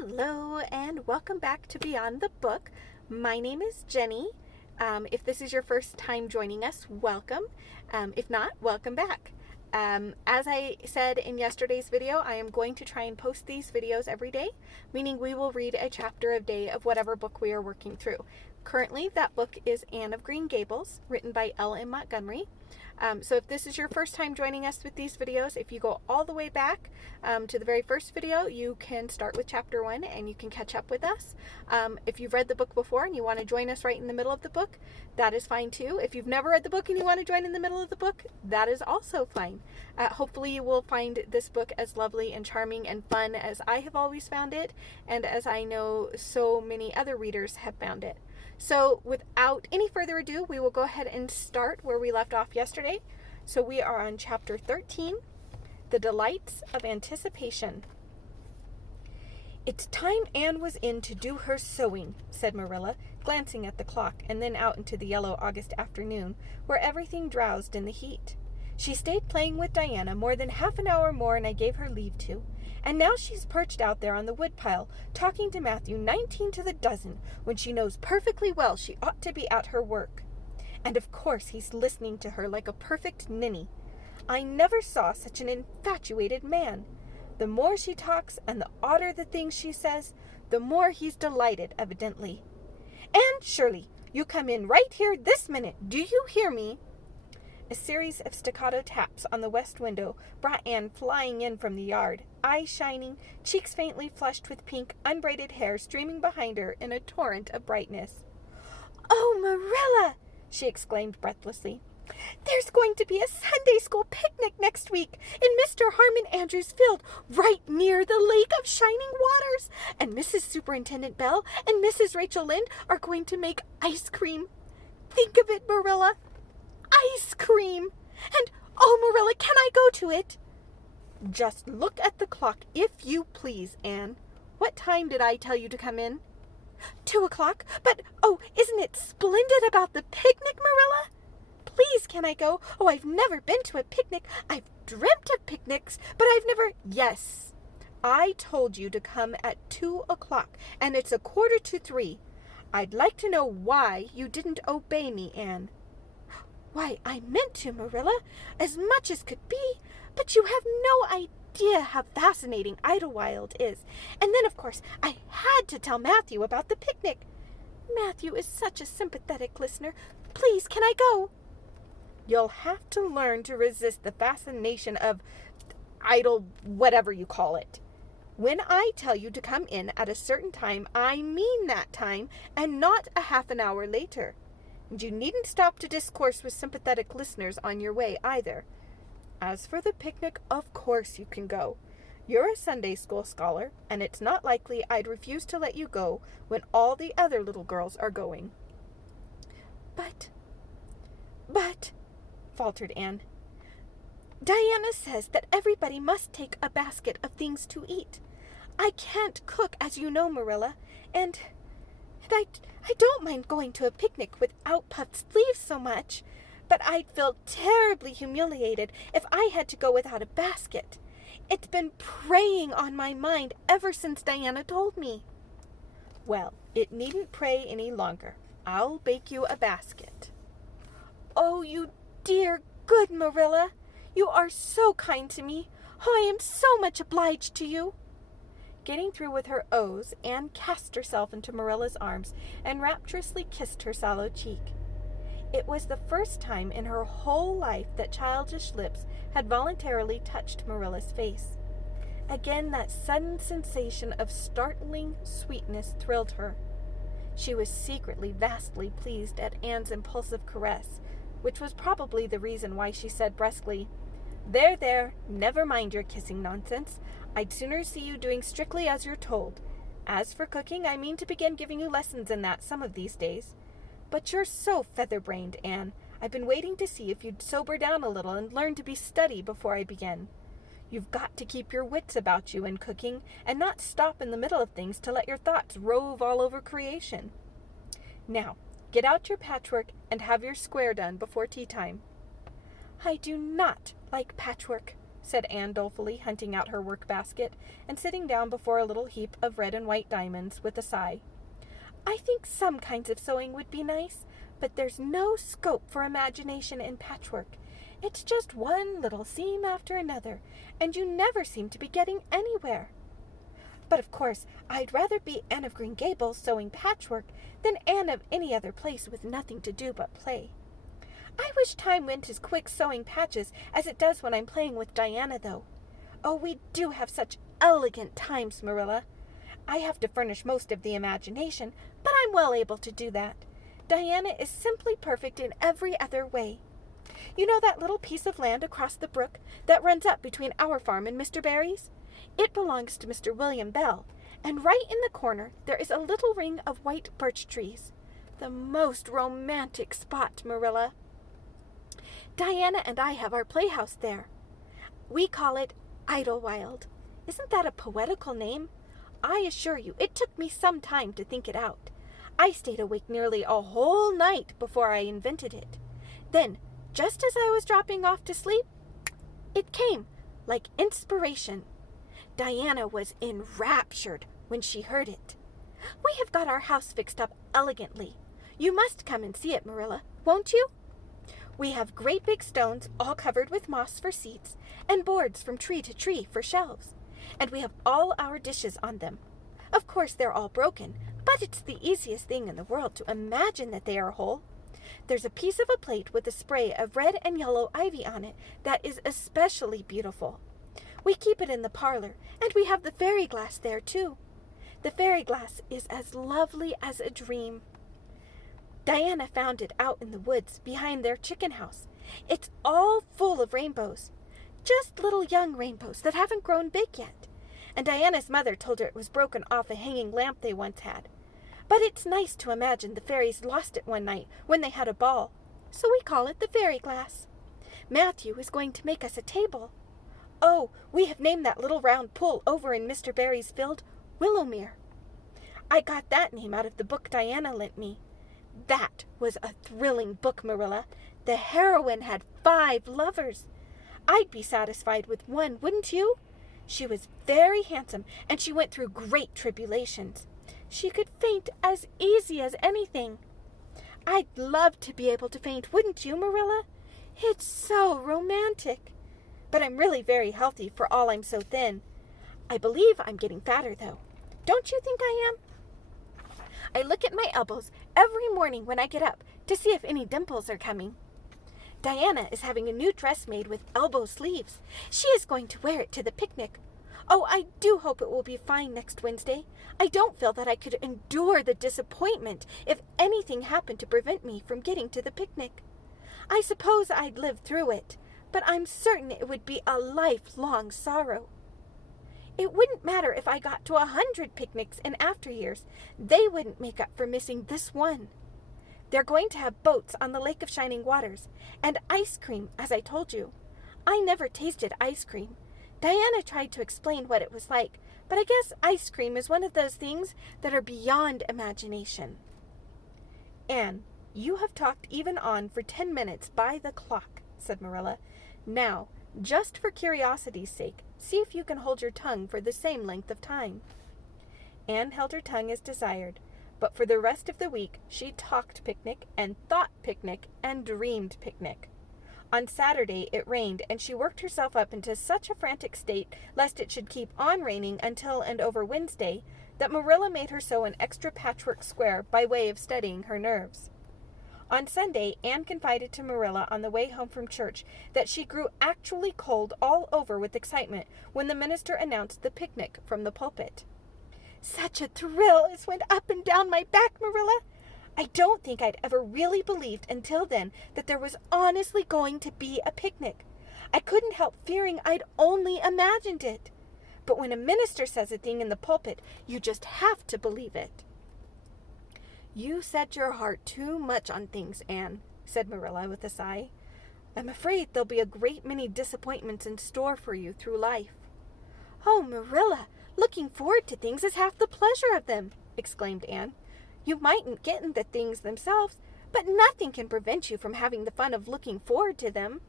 Hello and welcome back to Beyond the Book. My name is Jenny. If this is your first time joining us, welcome. If not, welcome back. As I said in yesterday's video, I am going to try and post these videos every day, meaning we will read a chapter a day of whatever book we are working through. Currently, that book is Anne of Green Gables, written by L.M. Montgomery. So if this is your first time joining us with these videos, if you go all the way back to the very first video, you can start with chapter 1 and you can catch up with us. If you've read the book before and you want to join us right in the middle of the book, that is fine too. If you've never read the book and you want to join in the middle of the book, that is also fine. Hopefully you will find this book as lovely and charming and fun as I have always found it, and as I know so many other readers have found it. So without any further ado, we will go ahead and start where we left off yesterday. So we are on chapter 13, The Delights of Anticipation. "It's time Anne was in to do her sewing," said Marilla, glancing at the clock and then out into the yellow August afternoon, where everything drowsed in the heat. "She stayed playing with Diana more than half an hour more than I gave her leave to. And now she's perched out there on the woodpile, talking to Matthew 19 to the dozen, when she knows perfectly well she ought to be at her work. And of course he's listening to her like a perfect ninny. I never saw such an infatuated man. The more she talks and the odder the things she says, the more he's delighted, evidently. Anne Shirley, you come in right here this minute. Do you hear me?" A series of staccato taps on the west window brought Anne flying in from the yard, eyes shining, cheeks faintly flushed with pink, unbraided hair streaming behind her in a torrent of brightness. "Oh, Marilla!" she exclaimed breathlessly. "There's going to be a Sunday school picnic next week in Mr. Harmon Andrews' field right near the Lake of Shining Waters, and Mrs. Superintendent Bell and Mrs. Rachel Lynde are going to make ice cream. Think of it, Marilla! Ice cream! And, oh, Marilla, can I go to it?" "Just look at the clock, if you please, Anne. What time did I tell you to come in?" 2 o'clock. But, oh, isn't it splendid about the picnic, Marilla? Please, can I go? Oh, I've never been to a picnic. I've dreamt of picnics, but I've never... Yes, I told you to come at 2 o'clock, and it's 2:45. I'd like to know why you didn't obey me, Anne." "Why, I meant to, Marilla, as much as could be, but you have no idea how fascinating Idlewild is. And then, of course, I had to tell Matthew about the picnic. Matthew is such a sympathetic listener. Please, can I go?" "You'll have to learn to resist the fascination of idle whatever you call it. When I tell you to come in at a certain time, I mean that time, and not a half an hour later. And you needn't stop to discourse with sympathetic listeners on your way, either. As for the picnic, of course you can go. You're a Sunday school scholar, and it's not likely I'd refuse to let you go when all the other little girls are going." But, faltered Anne, "Diana says that everybody must take a basket of things to eat. I can't cook, as you know, Marilla, and I don't mind going to a picnic without puffed sleeves so much, but I'd feel terribly humiliated if I had to go without a basket. It's been preying on my mind ever since Diana told me." "Well, it needn't prey any longer. I'll bake you a basket." "Oh, you dear, good Marilla. You are so kind to me. Oh, I am so much obliged to you." Getting through with her O's, Anne cast herself into Marilla's arms and rapturously kissed her sallow cheek. It was the first time in her whole life that childish lips had voluntarily touched Marilla's face. Again, that sudden sensation of startling sweetness thrilled her. She was secretly vastly pleased at Anne's impulsive caress, which was probably the reason why she said brusquely, There, never mind your kissing nonsense. I'd sooner see you doing strictly as you're told. As for cooking, I mean to begin giving you lessons in that some of these days. But you're so feather-brained, Anne. I've been waiting to see if you'd sober down a little and learn to be steady before I begin. You've got to keep your wits about you in cooking and not stop in the middle of things to let your thoughts rove all over creation. Now, get out your patchwork and have your square done before tea time." "I do not like patchwork," said Anne dolefully, hunting out her work basket and sitting down before a little heap of red and white diamonds with a sigh. I think some kinds of sewing would be nice, but there's no scope for imagination in patchwork. It's just one little seam after another, and you never seem to be getting anywhere. But of course, I'd rather be Anne of Green Gables sewing patchwork than Anne of any other place with nothing to do but play. I wish time went as quick sewing patches as it does when I'm playing with Diana, though. Oh, we do have such elegant times, Marilla. I have to furnish most of the imagination, but I'm well able to do that. Diana is simply perfect in every other way. You know that little piece of land across the brook that runs up between our farm and Mr. Barry's? It belongs to Mr. William Bell, and right in the corner there is a little ring of white birch trees. The most romantic spot, Marilla. Diana and I have our playhouse there. We call it Idlewild. Isn't that a poetical name? I assure you, it took me some time to think it out. I stayed awake nearly a whole night before I invented it. Then, just as I was dropping off to sleep, it came, like inspiration. Diana was enraptured when she heard it. We have got our house fixed up elegantly. You must come and see it, Marilla, won't you? We have great big stones all covered with moss for seats, and boards from tree to tree for shelves. And we have all our dishes on them. Of course they're all broken, but it's the easiest thing in the world to imagine that they are whole. There's a piece of a plate with a spray of red and yellow ivy on it that is especially beautiful. We keep it in the parlor, and we have the fairy glass there, too. The fairy glass is as lovely as a dream. Diana found it out in the woods behind their chicken house. It's all full of rainbows. Just little young rainbows that haven't grown big yet. And Diana's mother told her it was broken off a hanging lamp they once had. But it's nice to imagine the fairies lost it one night when they had a ball, so we call it the fairy glass. Matthew is going to make us a table. Oh, we have named that little round pool over in Mr. Barry's field Willowmere. I got that name out of the book Diana lent me. That was a thrilling book, Marilla. The heroine had 5 lovers. I'd be satisfied with one, wouldn't you? She was very handsome, and she went through great tribulations. She could faint as easy as anything. I'd love to be able to faint, wouldn't you, Marilla? It's so romantic. But I'm really very healthy for all I'm so thin. I believe I'm getting fatter, though. Don't you think I am? I look at my elbows every morning when I get up to see if any dimples are coming. Diana is having a new dress made with elbow sleeves. She is going to wear it to the picnic. Oh, I do hope it will be fine next Wednesday. I don't feel that I could endure the disappointment if anything happened to prevent me from getting to the picnic. I suppose I'd live through it, but I'm certain it would be a lifelong sorrow. It wouldn't matter if I got to 100 picnics in after years. They wouldn't make up for missing this one. They're going to have boats on the Lake of Shining Waters, and ice cream, as I told you. I never tasted ice cream. Diana tried to explain what it was like, but I guess ice cream is one of those things that are beyond imagination. Anne, you have talked even on for 10 minutes by the clock, said Marilla. Now, just for curiosity's sake, see if you can hold your tongue for the same length of time. Anne held her tongue as desired, but for the rest of the week she talked picnic and thought picnic and dreamed picnic. On Saturday it rained, and she worked herself up into such a frantic state lest it should keep on raining until and over Wednesday that Marilla made her sew an extra patchwork square by way of steadying her nerves. On Sunday, Anne confided to Marilla on the way home from church that she grew actually cold all over with excitement when the minister announced the picnic from the pulpit. Such a thrill as went up and down my back, Marilla. I don't think I'd ever really believed until then that there was honestly going to be a picnic. I couldn't help fearing I'd only imagined it. But when a minister says a thing in the pulpit, you just have to believe it. You set your heart too much on things, Anne, said Marilla with a sigh. I'm afraid there'll be a great many disappointments in store for you through life. Oh, Marilla, looking forward to things is half the pleasure of them, exclaimed Anne. You mightn't get in the things themselves, but nothing can prevent you from having the fun of looking forward to them.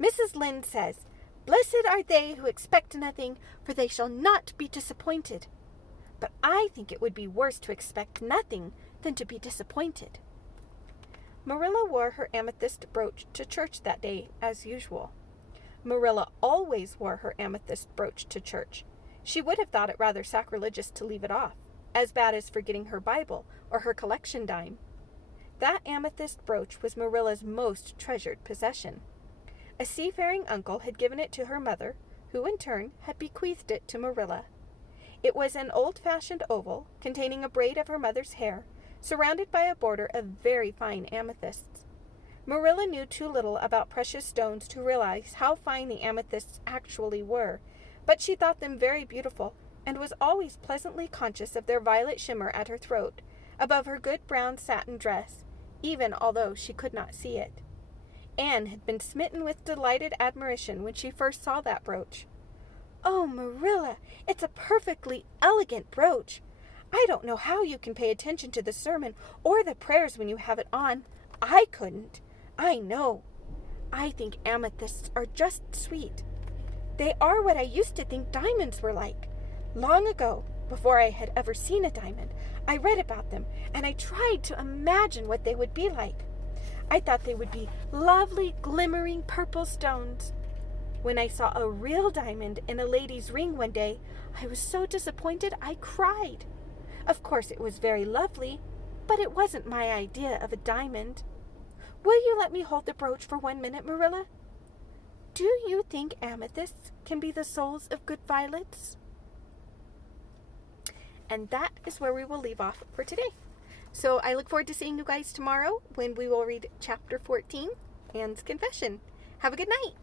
Mrs. Lynde says, Blessed are they who expect nothing, for they shall not be disappointed. But I think it would be worse to expect nothing than to be disappointed. Marilla wore her amethyst brooch to church that day, as usual. Marilla always wore her amethyst brooch to church. She would have thought it rather sacrilegious to leave it off, as bad as forgetting her Bible or her collection dime. That amethyst brooch was Marilla's most treasured possession. A seafaring uncle had given it to her mother, who in turn had bequeathed it to Marilla. It was an old-fashioned oval containing a braid of her mother's hair, surrounded by a border of very fine amethysts. Marilla knew too little about precious stones to realize how fine the amethysts actually were, but she thought them very beautiful and was always pleasantly conscious of their violet shimmer at her throat, above her good brown satin dress, even although she could not see it. Anne had been smitten with delighted admiration when she first saw that brooch. "Oh, Marilla, it's a perfectly elegant brooch. I don't know how you can pay attention to the sermon or the prayers when you have it on. I couldn't. I know. I think amethysts are just sweet. They are what I used to think diamonds were like. Long ago, before I had ever seen a diamond, I read about them, and I tried to imagine what they would be like. I thought they would be lovely, glimmering purple stones. When I saw a real diamond in a lady's ring one day, I was so disappointed I cried. Of course, it was very lovely, but it wasn't my idea of a diamond. Will you let me hold the brooch for 1 minute, Marilla? Do you think amethysts can be the souls of good violets?" And that is where we will leave off for today. So I look forward to seeing you guys tomorrow when we will read chapter 14, Anne's Confession. Have a good night.